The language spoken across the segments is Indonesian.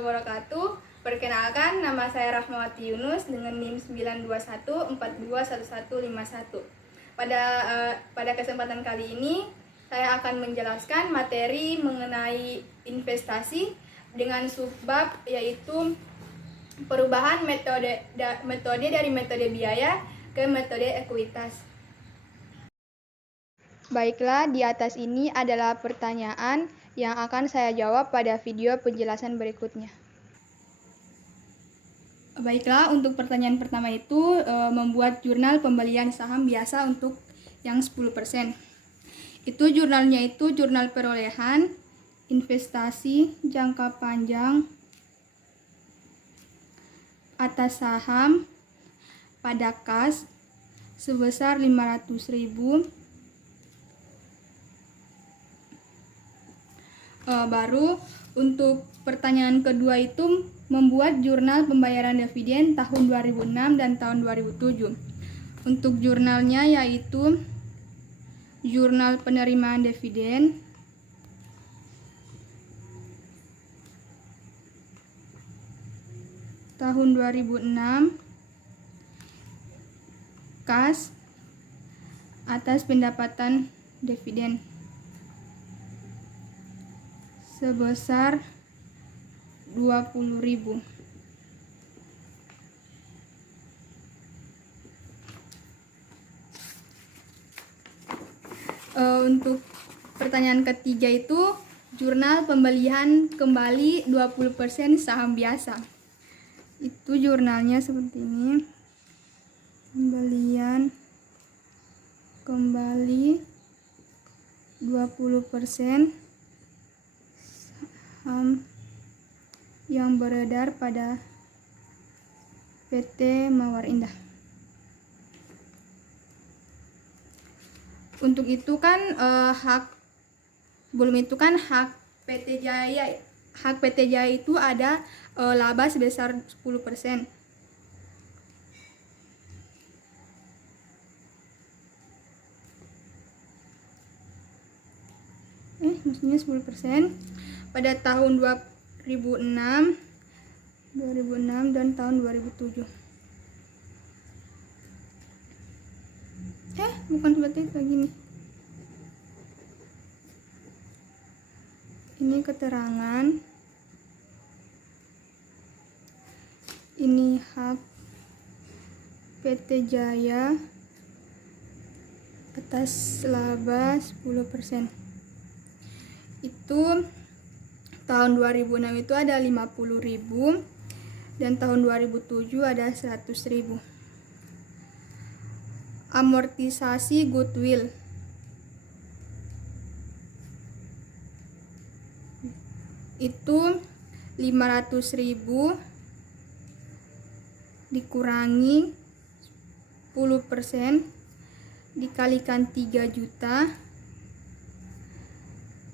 wabarakatuh. Perkenalkan, nama saya Rahmawati Yunus dengan NIM 921421151. Pada kesempatan kali ini, saya akan menjelaskan materi mengenai investasi dengan subbab yaitu perubahan metode dari metode biaya ke metode ekuitas. Baiklah, di atas ini adalah pertanyaan yang akan saya jawab pada video penjelasan berikutnya. Baiklah, untuk pertanyaan pertama itu membuat jurnal pembelian saham biasa untuk yang 10%. Itu jurnalnya itu jurnal perolehan, investasi, jangka panjang, atas saham, pada kas, sebesar 500.000. Baru untuk pertanyaan kedua itu membuat jurnal pembayaran dividen tahun 2006 dan tahun 2007. Untuk jurnalnya yaitu jurnal penerimaan dividen, tahun 2006, kas, atas pendapatan dividen sebesar 20.000. Untuk pertanyaan ketiga itu jurnal pembelian kembali 20% saham biasa. Itu jurnalnya seperti ini. Pembelian kembali 20% saham yang beredar pada PT Mawar Indah. Untuk itu kan hak PT Jaya. Hak PT Jaya itu ada laba sebesar 10%. Maksudnya 10% pada tahun 2006 dan tahun 2007. Bukan seperti itu lagi nih. Ini keterangan. Ini hak PT Jaya atas laba 10%. Itu tahun 2006 itu ada 50.000 dan tahun 2007 ada 100.000. Amortisasi goodwill itu 500.000 dikurangi 10% dikalikan 3 juta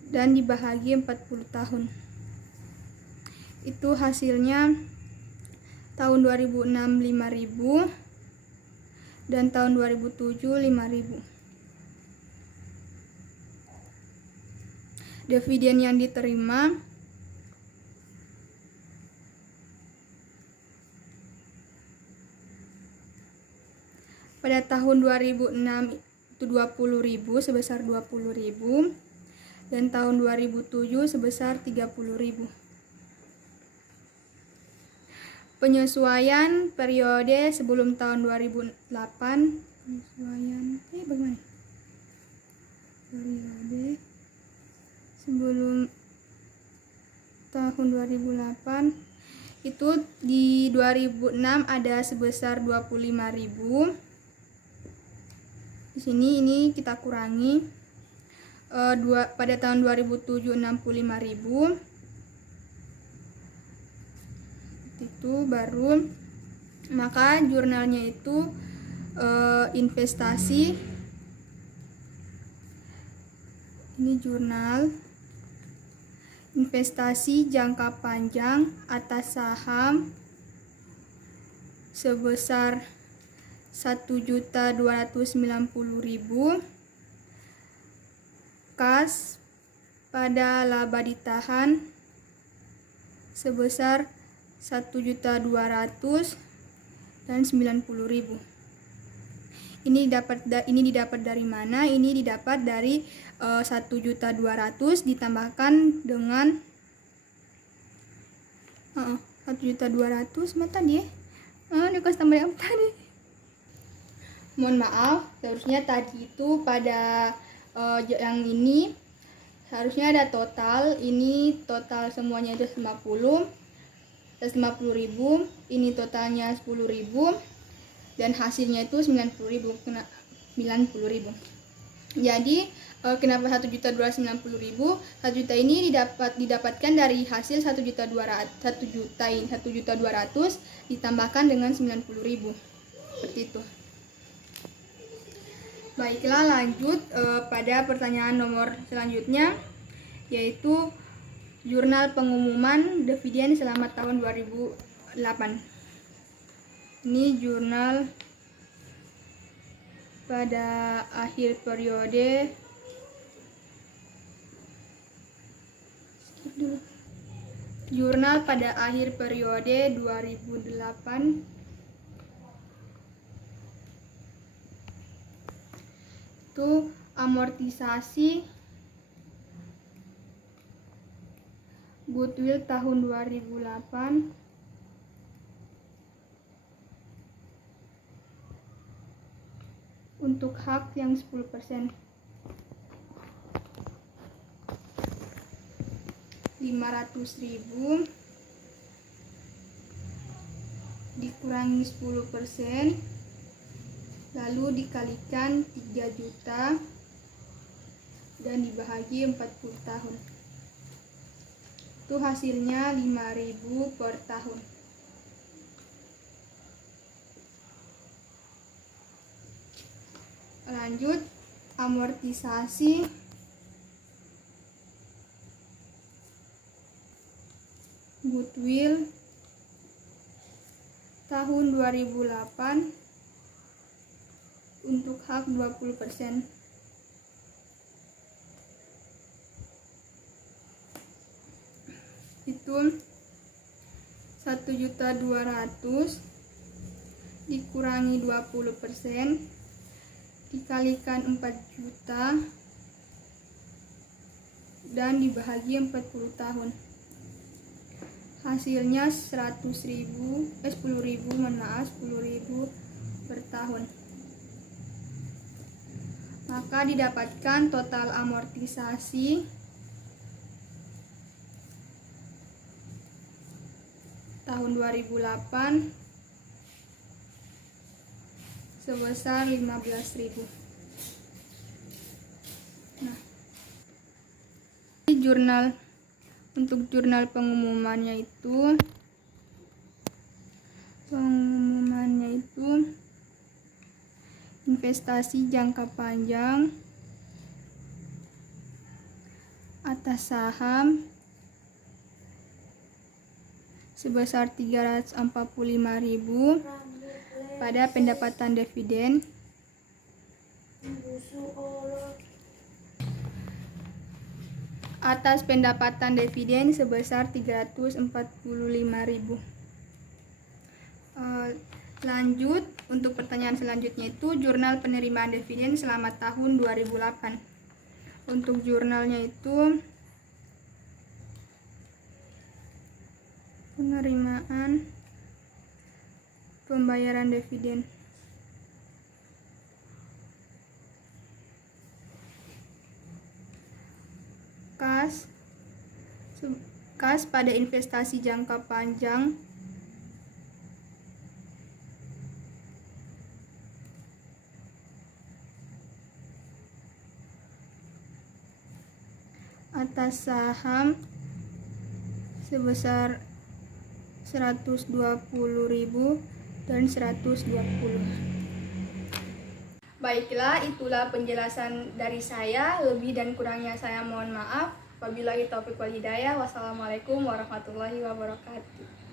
dan dibahagi 40 tahun. Itu hasilnya tahun 2006 5.000 dan tahun 2007 5.000. Dividen yang diterima pada tahun 2006 itu 20.000 sebesar 20.000 dan tahun 2007 sebesar 30.000. Penyesuaian periode sebelum tahun 2008. Bagaimana? Periode sebelum tahun 2008 itu di 2006 ada sebesar 25.000. Di sini ini kita kurangi pada tahun 2007 65.000. Itu baru maka jurnalnya itu investasi. Ini jurnal investasi jangka panjang atas saham sebesar 1.290.000, kas pada laba ditahan sebesar 1.200.000 dan 90.000. Ini didapat dari mana? Ini didapat dari 1.200.000 ditambahkan dengan 1.200.000 mana tadi ya? Ini kasih tambah apa tadi? Mohon maaf, seharusnya tadi itu pada yang ini harusnya ada total. Ini total semuanya itu 50.000, ini totalnya 10.000 dan hasilnya itu 90.000. Jadi kenapa 1.290.000? 1 juta ini didapatkan dari hasil 1.200.000 ditambahkan dengan 90.000. Seperti itu. Baiklah, lanjut pada pertanyaan nomor selanjutnya, yaitu jurnal pengumuman dividen selama tahun 2008. Ini jurnal pada akhir periode pada akhir periode 2008 itu amortisasi goodwill tahun 2008 untuk hak yang 10%. 500.000 dikurangi 10%, lalu dikalikan 3 juta dan dibagi 40 tahun. Itu hasilnya 5.000 per tahun. Lanjut, amortisasi goodwill tahun 2008 untuk hak 20%. Itu 1.200.000 dikurangi 20% dikalikan 4 juta dan dibagi 40 tahun. Hasilnya 10.000 per tahun. Maka didapatkan total amortisasi tahun 2008 sebesar 15.000. Nah, jurnal untuk jurnal pengumumannya itu investasi jangka panjang atas saham sebesar 345.000 pada pendapatan dividen atas pendapatan dividen sebesar 345.000. Lanjut, untuk pertanyaan selanjutnya itu jurnal penerimaan dividen selama tahun 2008. Untuk jurnalnya itu penerimaan pembayaran dividen. Kas pada investasi jangka panjang atas saham sebesar 120.000 dan 120. Baiklah, itulah penjelasan dari saya. Lebih dan kurangnya saya mohon maaf. Wabillahi taufiq wal hidayah. Wassalamualaikum warahmatullahi wabarakatuh.